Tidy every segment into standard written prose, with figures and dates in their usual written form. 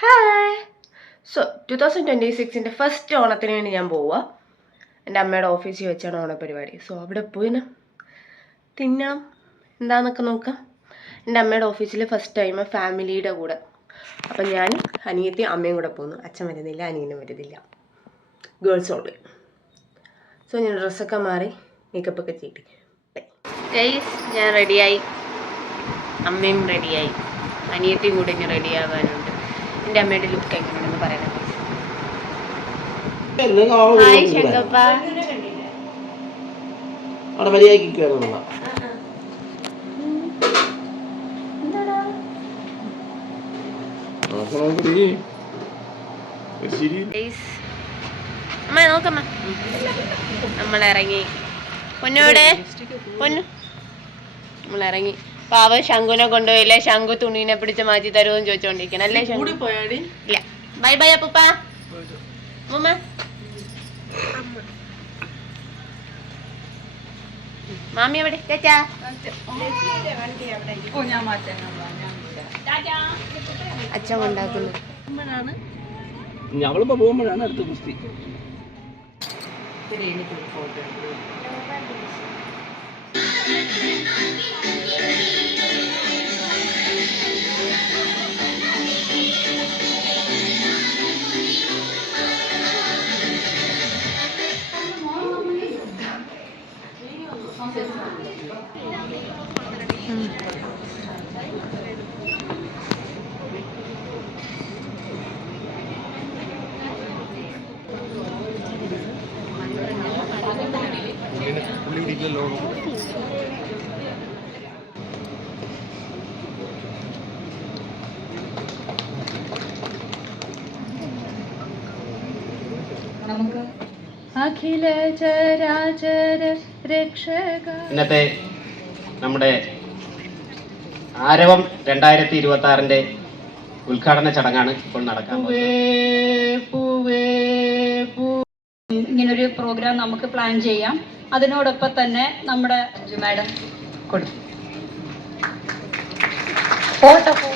Hi. So 2026 first ഓണത്തിന് വേണ്ടി ഞാൻ പോവുക. എൻ്റെ അമ്മയുടെ ഓഫീസിൽ വെച്ചാണ് ഓണപരിപാടി. സോ അവിടെ പോയി തിന്നാം എന്താണെന്നൊക്കെ നോക്കാം. എൻ്റെ അമ്മയുടെ ഓഫീസിൽ ഫസ്റ്റ് ടൈം ഫാമിലിയുടെ കൂടെ. അപ്പം ഞാനും അനിയത്തി അമ്മയും കൂടെ പോകുന്നു. അച്ഛൻ വരുന്നില്ല, അനിയനും വരുന്നില്ല, ഗേൾസ് ഓൺലി. സോ ഞാൻ ഡ്രസ്സൊക്കെ മാറി മേക്കപ്പൊക്കെ ചെയ്തി. ഗൈസ്, ഞാൻ റെഡിയായി, അമ്മയും റെഡിയായി, അനിയത്തിയും കൂടെ ഇനി റെഡിയാകാനുണ്ട്. എൻ്റെ അമ്മയുടെ ലുക്ക് എങ്ങനെയാണെന്ന് പറയണം. ഹായ് ശങ്കപ്പ. അമ്മ നോക്കമ്മ, നമ്മളിറങ്ങി. പൊന്നോടെ പൊന്നു, നമ്മളിറങ്ങി. പാവ ശങ്കുനെ കൊണ്ടുപോയില്ലേ, ശങ്കു തുണീനെ പിടിച്ച് മാറ്റി തരുമെന്ന് ചോദിച്ചോണ്ടിരിക്കണം അല്ലേ? ഇല്ല. ബൈ ബൈ അപ്പൂപ്പ. അമ്മ മാമി എവിടെ? അച്ഛൻ കൊണ്ടാക്കുന്നു. ഞങ്ങളിപ്പോ പോകുമ്പോഴാണ് അടുത്ത കുസ്തി. നമുക്ക് അഖില ചരാചര രക്ഷക. ഇന്നത്തെ നമ്മുടെ ആരവം 2026 ഉദ്ഘാടന ചടങ്ങാണ് ഇപ്പോൾ നടക്കാൻ ഇങ്ങനൊരു പ്രോഗ്രാം നമുക്ക് പ്ലാൻ ചെയ്യാം. അതിനോടൊപ്പം തന്നെ നമ്മുടെ മാഡം കൊടുത്തു ഫോട്ടോ ഫോട്ടോ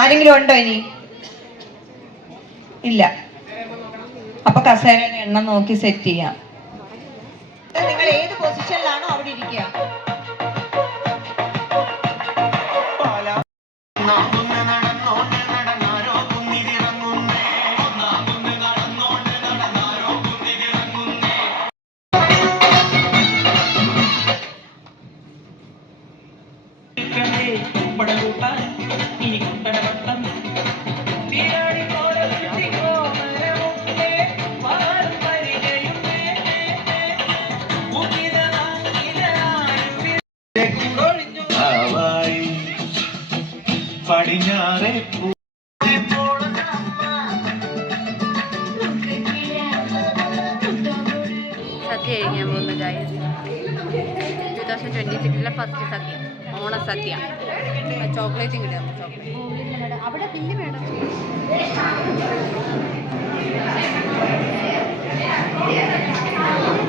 ആരെങ്കിലും ഉണ്ടോ? ഇനി ഇല്ല. അപ്പൊ കസേരയുടെ എണ്ണം നോക്കി സെറ്റ് ചെയ്യാം. നിങ്ങൾ ഏത് പൊസിഷനിലാണോ അവിടെ ഇരിക്കുക. സദ്യ കഴിക്കാൻ പോകുന്ന ഗൈസ്. 2026 ഫസ്റ്റ് സദ്യ, ഓണസദ്യ. ചോക്ലേറ്റും കിട്ടാം. ചോക്ലേറ്റ് അവിടെ ബില്ല് വേണം.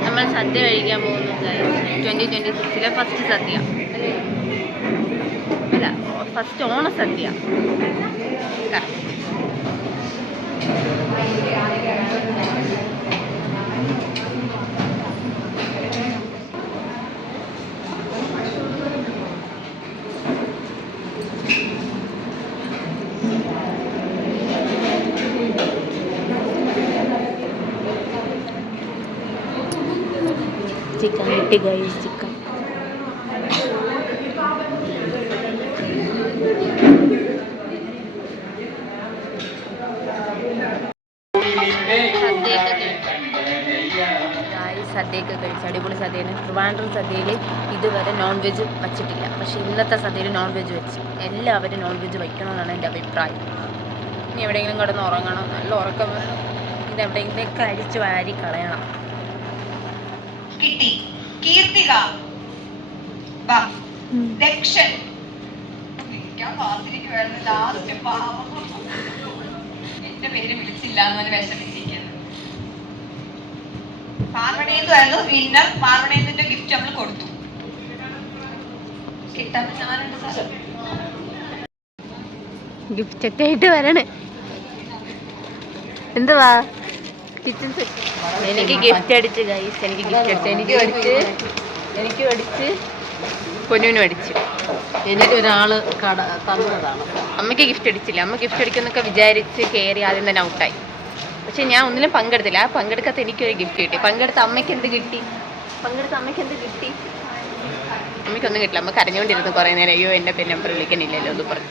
നമ്മൾ സദ്യ കഴിക്കാൻ പോകുന്നു ഗൈസ്. 2026 ഫസ്റ്റ് സദ്യ അല്ല, ഫസ്റ്റ് ഓണസദ്യ. ചിക്കൻ കിട്ടി ഗൈസ്. ചിക്കൻ സദ്യയൊക്കെ കഴിച്ചു. അടിപൊളി സദ്യയാണ്. ട്രിവാൻഡ്രം സദ്യയിൽ ഇതുവരെ നോൺ വെജ് വച്ചിട്ടില്ല. പക്ഷെ ഇന്നത്തെ സദ്യയിൽ നോൺ വെജ് വെച്ച്. എല്ലാവരും നോൺ വെജ് വയ്ക്കണമെന്നാണ് എൻ്റെ അഭിപ്രായം. ഇനി എവിടെയെങ്കിലും കിടന്ന് ഉറങ്ങണം, നല്ല ഉറക്കം വരണം. ഇതെവിടെയെങ്കിലൊക്കെ അരിച്ച് വാരി കളയണം. കിട്ടി. കീർത്തിക ദക്ഷൻ എന്റെ പേര് വിളിച്ചില്ല എന്നൊരു വിഷമിച്ചിരിക്കുന്നു. പാർവണേന്ദു വിന്നർ. പാർവണേന്ദുവിന്റെ ഗിഫ്റ്റ് നമ്മൾ കൊടുത്തു. കിട്ടാൻ ഗിഫ്റ്റ് ഒക്കെ ആയിട്ട് വരണേ. എന്തുവാ കിച്ചൺ സെറ്റ്? എനിക്ക് ഗിഫ്റ്റ് അടിച്ച് ഗൈസ്, എനിക്ക് ഗിഫ്റ്റ് അടിച്ച് എനിക്ക് അടിച്ച് പൊന്നുവിനും അടിച്ചു. എനിക്ക് ഒരാള് തന്നതാണ്. അമ്മയ്ക്ക് ഗിഫ്റ്റ് അടിച്ചില്ല. അമ്മ ഗിഫ്റ്റ് അടിക്കുന്നൊക്കെ വിചാരിച്ച് കയറി ആദ്യം തന്നെ ഔട്ടായി. പക്ഷെ ഞാൻ ഒന്നിലും പങ്കെടുത്തില്ല. ആ പങ്കെടുക്കാത്ത എനിക്കൊരു ഗിഫ്റ്റ് കിട്ടി. പങ്കെടുത്ത അമ്മയ്ക്ക് എന്ത് കിട്ടി? അമ്മയ്ക്കൊന്നും കിട്ടില്ല. അമ്മ കരഞ്ഞുകൊണ്ടിരുന്നു കുറേ നേരം. അയ്യോ എൻ്റെ പേര് നമ്പർ വിളിക്കണില്ലല്ലോ എന്ന് പറഞ്ഞു.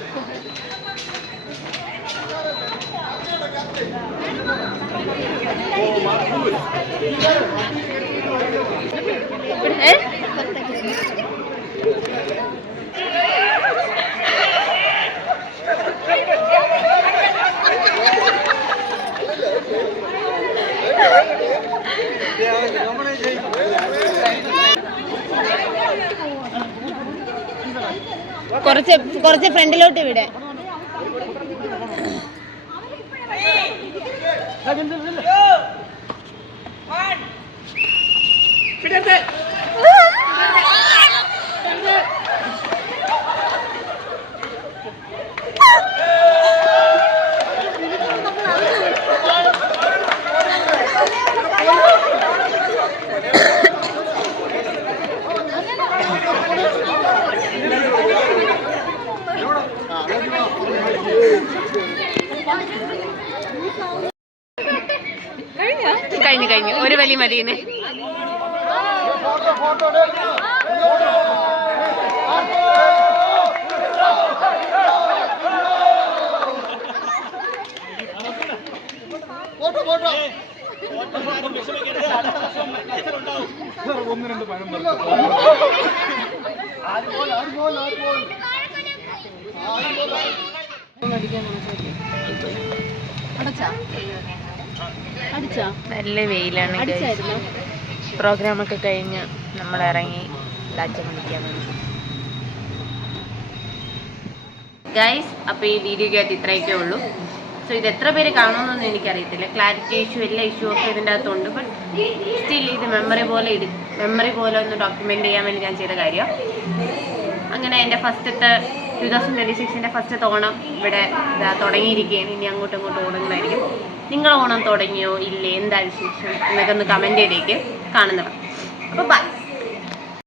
കുറച്ച് ഫ്രണ്ടിലോട്ട് വിടെ. കഴിഞ്ഞു ഒരു വലിയ മതിയെ. നല്ല വെയിലാണ്. പ്രോഗ്രാമൊക്കെ കഴിഞ്ഞ് നമ്മൾ ഇറങ്ങി ലാച്ച വിളിക്കാൻ വേണ്ടി. ഗൈസ്, അപ്പോൾ ഈ വീഡിയോക്കകത്ത് ഇത്രയൊക്കെ ഉള്ളൂ. സോ ഇത് എത്ര പേര് കാണുമെന്നൊന്നും എനിക്കറിയത്തില്ല. ക്ലാരിറ്റി ഇഷ്യൂ എല്ലാ ഇഷ്യൂ ഒക്കെ ഇതിൻ്റെ അകത്തുണ്ട്. ബട്ട് സ്റ്റിൽ ഇത് മെമ്മറി പോലെ ഒന്ന് ഡോക്യുമെൻ്റ് ചെയ്യാൻ വേണ്ടി ഞാൻ ചെയ്ത കാര്യം. അങ്ങനെ എൻ്റെ ഫസ്റ്റത്തെ 2026 ഫസ്റ്റത്തെ ഓണം ഇവിടെ തുടങ്ങിയിരിക്കുകയാണ്. ഇനി അങ്ങോട്ടും ഓണങ്ങളായിരിക്കും. നിങ്ങൾ ഓണം തുടങ്ങിയോ ഇല്ലേ, എന്താ വിശേഷം എന്നൊക്കെ ഒന്ന് കമൻറ്റ് ചെയ്തേക്ക്. കാണുന്നവർ അപ്പോൾ ബൈ.